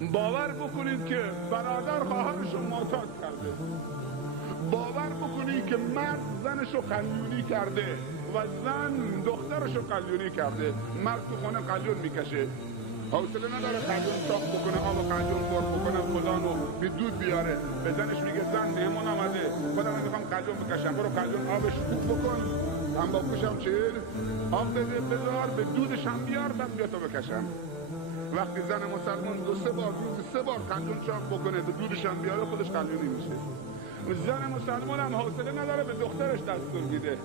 باور بکنید که برادر خواهرش رو معتاد کرده، باور بکنید که مرد زنش رو قلیونی کرده و زن دخترش رو قلیونی کرده. مرد تو خونه قلیون میکشه، حوصله نداره قلیون چاق بکنه، آب قلیون پر بکنه، فلانو به دود بیاره. به زنش میگه زن مهمون آمده، خودم میخوام قلیون بکشم، برو قلیون آبش خوب بکن، هم با پوشم چهل آب بده بذار، به دودش هم بیار، بعد بیا تو بکشم. وقتی زن مسلمان روزی سه بار قلیون چاق بکنه، به دودش هم بیاره، خودش قلیونی میشه. زن مسلمان هم حوصله نداره، به دخترش دستور میده،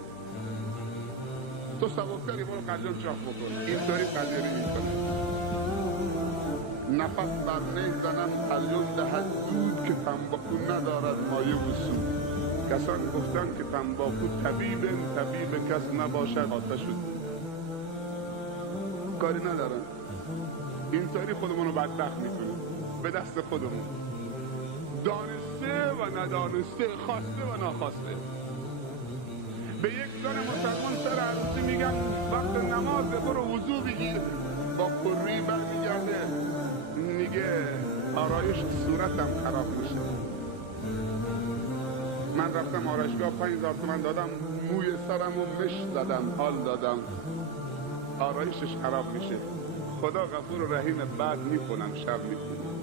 تو سبکتری برو قلیون چاق بکن. اینطوری قلیونی میکنه. نفس بر نی زنم قلیون دهد دود، که تنباکو ندارد مایه و سود. کسان گفتن که تنباکو طبیب کس نباشد آتش شد. کاری ندارن، اینطوری خودمون رو بدبخت میکنیم به دست خودمون، دانسته و ندانسته، خواسته و ناخواسته. به یک زن مسلمان سر عروسی میگن وقت نماز برو وضو بگیر، با پروی برمیگرده میگه آرایش صورتم خراب میشه. من رفتم آرایشگاه 5000 تومن دادم، موی سرم و مش زدم، حال دادم، آرایشش خراب میشه. خدا غفور و رحیم، بعد میخونم، شب میخونم.